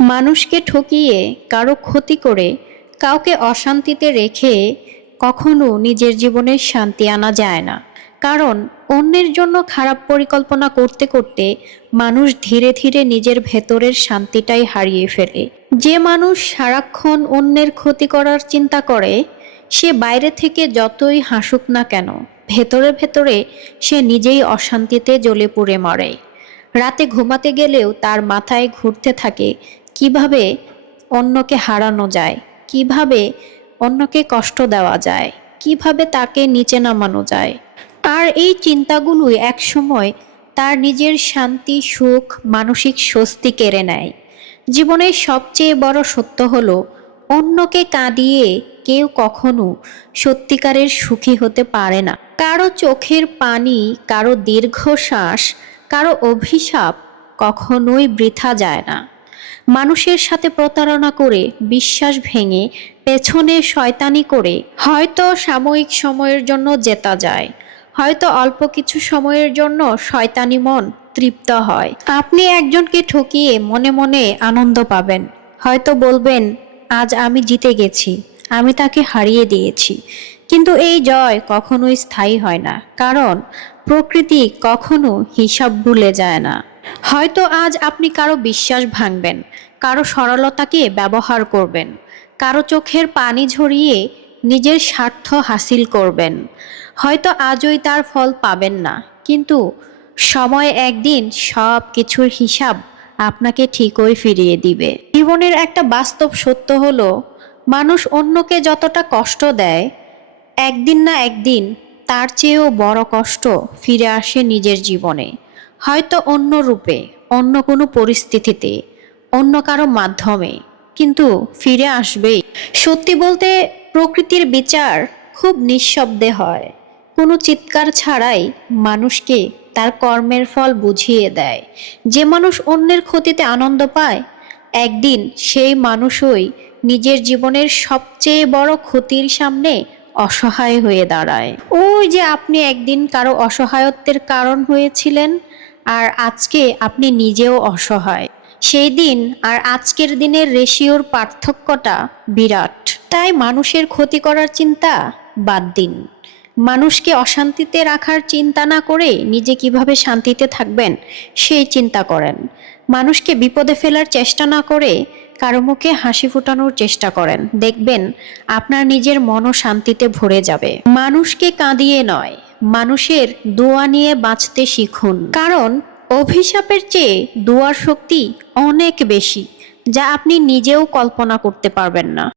মানুষকে ঠকিয়ে, কারো ক্ষতি করে, কাউকে অশান্তিতে রেখে কখনো নিজের জীবনের শান্তি আনা যায় না। কারণ অন্যের জন্য খারাপ পরিকল্পনা করতে করতে মানুষ ধীরে ধীরে নিজের ভেতরের শান্তিটাই হারিয়ে ফেলে। যে মানুষ সারাক্ষণ অন্যের ক্ষতি করার চিন্তা করে, সে বাইরে থেকে যতই হাসুক না কেন, ভেতরে ভেতরে সে নিজেই অশান্তিতে জ্বলে পুড়ে মরে। রাতে ঘুমাতে গেলেও তার মাথায় ঘুরতে থাকে কিভাবে অন্যকে হারানো যায়, কিভাবে অন্যকে কষ্ট দেওয়া যায়, কিভাবে তাকে নিচে নামানো যায়। আর এই চিন্তাগুলোই একসময় তার নিজের শান্তি, সুখ, মানসিক স্বস্তি কেড়ে নেয়। জীবনের সবচেয়ে বড় সত্য হলো, অন্যকে কাঁদিয়ে কেউ কখনো সত্যিকারের সুখী হতে পারে না। কারো চোখের পানি, কারো দীর্ঘশ্বাস, কারো অভিশাপ কখনোই বৃথা যায় না। মানুষের সাথে প্রতারণা করে, বিশ্বাস ভেঙে, পেছনে শয়তানি করে হয়তো সাময়িক সময়ের জন্য জেতা যায়, হয়তো অল্প কিছু সময়ের জন্য শয়তানি মন তৃপ্ত হয়। আপনি একজনকে ঠকিয়ে মনে মনে আনন্দ পাবেন, হয়তো বলবেন, আজ আমি জিতে গেছি, আমি তাকে হারিয়ে দিয়েছি। কিন্তু এই জয় কখনোই স্থায়ী হয় না, কারণ প্রকৃতি কখনো হিসাব ভুলে যায় না। হয়তো আজ আপনি কারো বিশ্বাস ভাঙবেন, কারো সরলতাকে ব্যবহার করবেন, কারো চোখের পানি ঝরিয়ে নিজের স্বার্থ হাসিল করবেন। হয়তো আজই তার ফল পাবেন না, কিন্তু সময় একদিন সব কিছুর হিসাব আপনাকে ঠিকই ফিরিয়ে দিবে। জীবনের একটা বাস্তব সত্য হলো, মানুষ অন্যকে যতটা কষ্ট দেয়, একদিন না একদিন তার চেয়েও বড় কষ্ট ফিরে আসে নিজের জীবনে। হয়তো অন্য রূপে, অন্য কোনো পরিস্থিতিতে, অন্য কারো মাধ্যমে, কিন্তু ফিরে আসবেই। সত্যি বলতে, প্রকৃতির বিচার খুব নিঃশব্দে হয়। কোনো চিৎকার ছাড়াই মানুষকে তার কর্মের ফল বুঝিয়ে দেয়। যে মানুষ অন্যের ক্ষতিতে আনন্দ পায়, একদিন সেই মানুষই নিজের জীবনের সবচেয়ে বড় ক্ষতির সামনে অসহায় হয়ে দাঁড়ায়। ওই যে আপনি একদিন কারো অসহায়ত্বের কারণ হয়েছিলেন, আর আজকে আপনি নিজেও অসহায়। সেই দিন আর আজকের দিনের রেশিওর পার্থক্যটা বিরাট। তাই মানুষের ক্ষতি করার চিন্তা বাদ দিন। মানুষকে অশান্তিতে রাখার চিন্তা না করে নিজে কিভাবে শান্তিতে থাকবেন সেই চিন্তা করেন। মানুষকে বিপদে ফেলার চেষ্টা না করে কারো মুখে হাসি ফোটানোর চেষ্টা করেন। দেখবেন আপনার নিজের মনও শান্তিতে ভরে যাবে। মানুষকে কাঁদিয়ে নয়, মানুষের দোয়া নিয়ে বাঁচতে শিখুন। কারণ অভিশাপের চেয়ে দোয়ার শক্তি অনেক বেশি, যা আপনি নিজেও কল্পনা করতে পারবেন না।